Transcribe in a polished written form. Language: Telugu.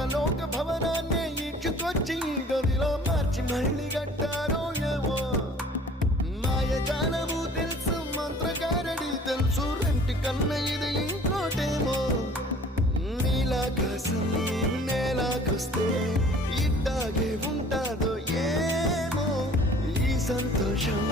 ఇంద్రలోక భవనాన్ని ఈడ్చుకొచ్చి గదిలో మార్చి మళ్ళీ కట్టారో ఏమో మాయజాలము తెలుసు మంత్రగారడి తెలుసు రెంటి కన్న ఇది ఇంకోటేమో నీలాకాశం నేలాకొస్తే ఇట్టాగే ఉంటాదో ఏమో ఈ సంతోషం